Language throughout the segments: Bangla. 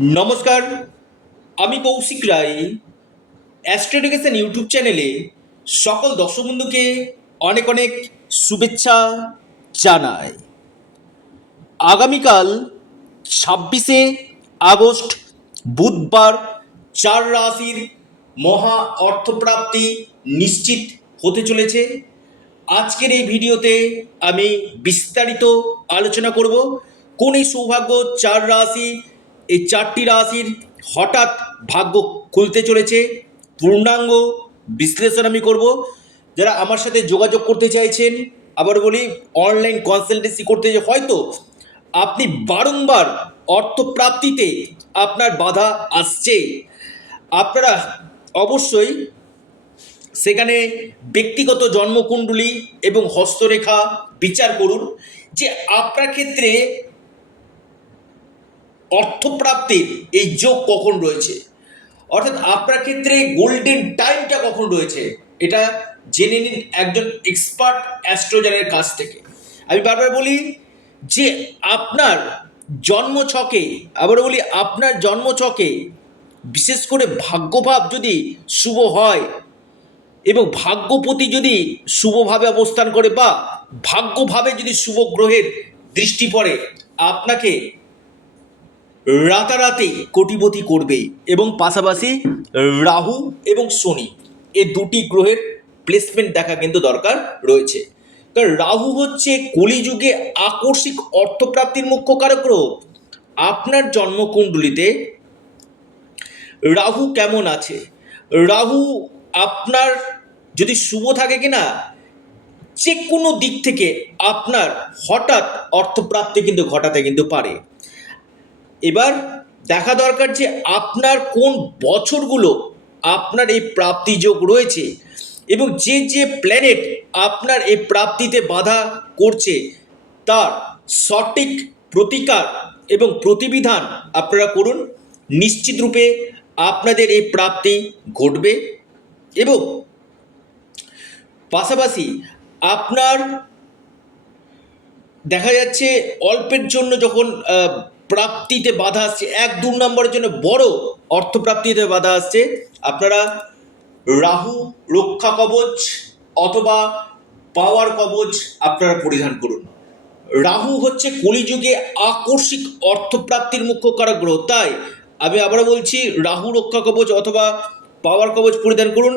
নমস্কার, আমি কৌশিক রায়। অ্যাস্ট্রো এডুকেশন ইউটিউব চ্যানেলে সকল দর্শক বন্ধুকে অনেক অনেক শুভেচ্ছা জানাই। আগামীকাল 26শে আগস্ট বুধবার 4 রাশির মহা অর্থপ্রাপ্তি নিশ্চিত হতে চলেছে। আজকের এই ভিডিওতে আমি বিস্তারিত আলোচনা করব কোন এই সৌভাগ্য 4 রাশি, এই 4টি রাশির হঠাৎ ভাগ্য খুলতে চলেছে। পূর্ণাঙ্গ বিশ্লেষণ আমি করব। যারা আমার সাথে যোগাযোগ করতে চাইছেন, আবার বলি অনলাইন কনসালটেন্সি করতে হয়তো আপনি বারংবার অর্থপ্রাপ্তিতে আপনার বাধা আসছে, আপনারা অবশ্যই সেখানে ব্যক্তিগত জন্মকুণ্ডলী এবং হস্তরেখা বিচার করুন যে আপনার ক্ষেত্রে অর্থপ্রাপ্তির এই যোগ কখন রয়েছে, অর্থাৎ আপনার ক্ষেত্রে গোল্ডেন টাইমটা কখন রয়েছে, এটা জেনে নিন একজন এক্সপার্ট অ্যাস্ট্রোলজারের কাছ থেকে। আমি বারবার বলি যে আপনার জন্মছকে, আবার বলি আপনার জন্মছকে বিশেষ করে ভাগ্যভাব যদি শুভ হয় এবং ভাগ্যপতি যদি শুভভাবে অবস্থান করে বা ভাগ্যভাবে যদি শুভ গ্রহের দৃষ্টি পড়ে, আপনাকে রাতারাতি কোটিপতি করবে। এবং পাশাপাশি রাহু এবং শনি এই দুটি গ্রহের প্লেসমেন্ট দেখা কিন্তু দরকার রয়েছে। কারণ রাহু হচ্ছে কলিযুগে আকস্মিক অর্থপ্রাপ্তির মুখ্য কারক গ্রহ। আপনার জন্মকুণ্ডলিতে রাহু কেমন আছে, রাহু আপনার যদি শুভ থাকে কিনা, যে কোনো দিক থেকে আপনার হঠাৎ অর্থপ্রাপ্তি কিন্তু ঘটাতে কিন্তু পারে। এবার দেখা দরকার যে আপনার কোন বছরগুলো আপনার এই প্রাপ্তি যোগ রয়েছে এবং যে যে প্ল্যানেট আপনার এই প্রাপ্তিতে বাধা করছে তার সঠিক প্রতিকার এবং প্রতিবিধান আপনারা করুন। নিশ্চিত রূপে আপনাদের এই প্রাপ্তি ঘটবে। এবং পাশাপাশি আপনার দেখা যাচ্ছে অল্পের জন্য যখন প্রাপ্তিতে বাধা আসছে, 1-2 নম্বরের জন্য বড় অর্থপ্রাপ্তিতে বাধা আসছে, আপনারা রাহু রক্ষা কবচ অথবা পাওয়ার কবচ আপনারা পরিধান করুন। রাহু হচ্ছে কলিযুগে আকস্মিক অর্থপ্রাপ্তির মুখ্য কারক গ্রহ, তাই আমি আবারও বলছি রাহু রক্ষা কবচ অথবা পাওয়ার কবচ পরিধান করুন।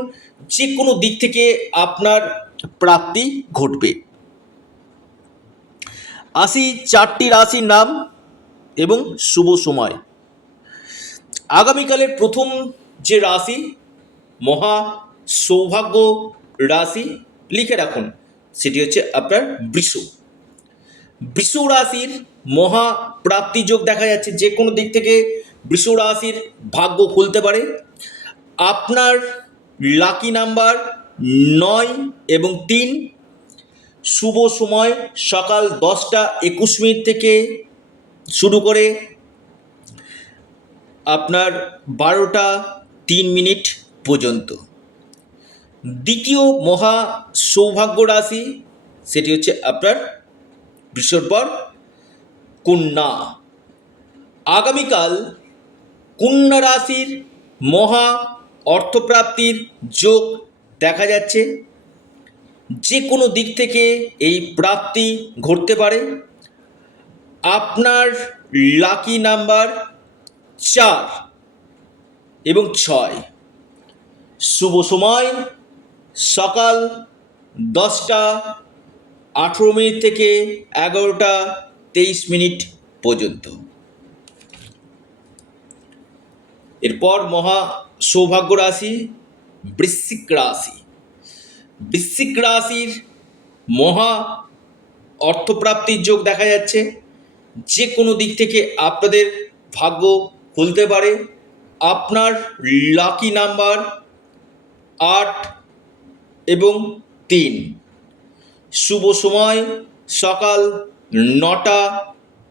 যে কোনো দিক থেকে আপনার প্রাপ্তি ঘটবে। আসি 4টি রাশির নাম এবং শুভ সময়। আগামীকালের প্রথম যে রাশি, মহা সৌভাগ্য রাশি, লিখে রাখুন, সেটি হচ্ছে আপনার বৃষ। বৃষ রাশির মহা প্রাপ্তি যোগ দেখা যাচ্ছে। যে কোনো দিক থেকে বৃষ রাশির ভাগ্য খুলতে পারে। আপনার লাকি নাম্বার 9 এবং 3। শুভ সময় সকাল 10টা 21 মিনিট থেকে শুরু করে আপনার 12টা 3 মিনিট পর্যন্ত। দ্বিতীয় মহা সৌভাগ্য রাশি সেটি হচ্ছে আপনার বৃষর পর কন্যা। আগামীকাল কন্যা রাশির মহা অর্থপ্রাপ্তির যোগ দেখা যাচ্ছে। যে কোনো দিক থেকে এই প্রাপ্তি ঘটতে পারে। আপনার লাকি নাম্বার 4 এবং 6। শুভ সময় সকাল 10টা 18 মিনিট থেকে 11টা 23 মিনিট পর্যন্ত। এরপর মহা সৌভাগ্য রাশি বৃশ্চিক রাশি। বৃশ্চিক রাশির মহা অর্থপ্রাপ্তির যোগ দেখা যাচ্ছে। যে কোনো দিক থেকে আপনাদের ভাগ্য খুলতে পারে। আপনার লাকি নাম্বার 8 এবং 3। শুভ সময় সকাল 9টা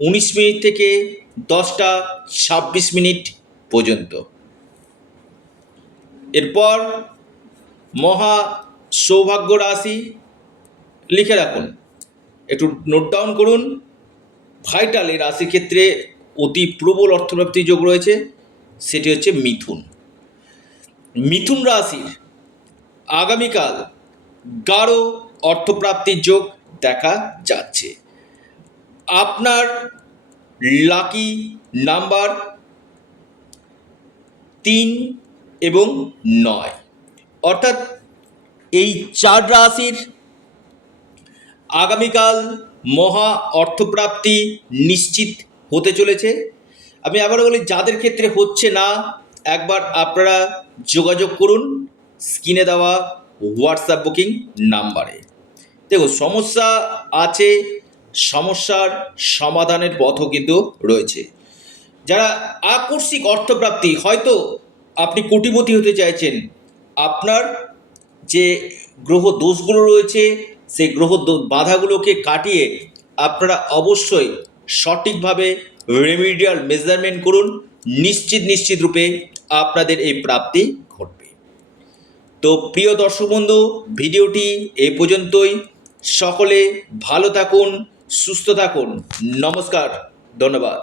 19 মিনিট থেকে 10টা 26 মিনিট পর্যন্ত। এরপর মহা সৌভাগ্য রাশি, লিখে রাখুন, একটু নোট ডাউন করুন। ভাইটাল এই রাশির ক্ষেত্রে অতি প্রবল অর্থপ্রাপ্তির যোগ রয়েছে, সেটি হচ্ছে মিথুন। মিথুন রাশির আগামীকাল গাঢ় অর্থপ্রাপ্তির যোগ দেখা যাচ্ছে। আপনার লাকি নাম্বার 3 এবং 9, অর্থাৎ এই 4 রাশির আগামীকাল মহা অর্থপ্রাপ্তি নিশ্চিত হতে চলেছে। আমি আবারও বলি, যাদের ক্ষেত্রে হচ্ছে না, একবার আপনারা যোগাযোগ করুন স্ক্রিনে দেওয়া হোয়াটসঅ্যাপ বুকিং নাম্বারে। দেখো, সমস্যা আছে, সমস্যার সমাধানের পথও কিন্তু রয়েছে। যারা আকস্মিক অর্থপ্রাপ্তি, হয়তো আপনি কোটিপতি হতে চাইছেন, আপনার যে গ্রহ দোষগুলো রয়েছে সেই গ্রহ বাধাগুলোকে কাটিয়ে আপনারা অবশ্যই সঠিকভাবে রেমিডিয়াল মেজারমেন্ট করুন, নিশ্চিত রূপে আপনাদের এই প্রাপ্তি ঘটবে। তো প্রিয় দর্শক বন্ধু, ভিডিওটি এই পর্যন্তই। সকলে ভালো থাকুন, সুস্থ থাকুন। নমস্কার, ধন্যবাদ।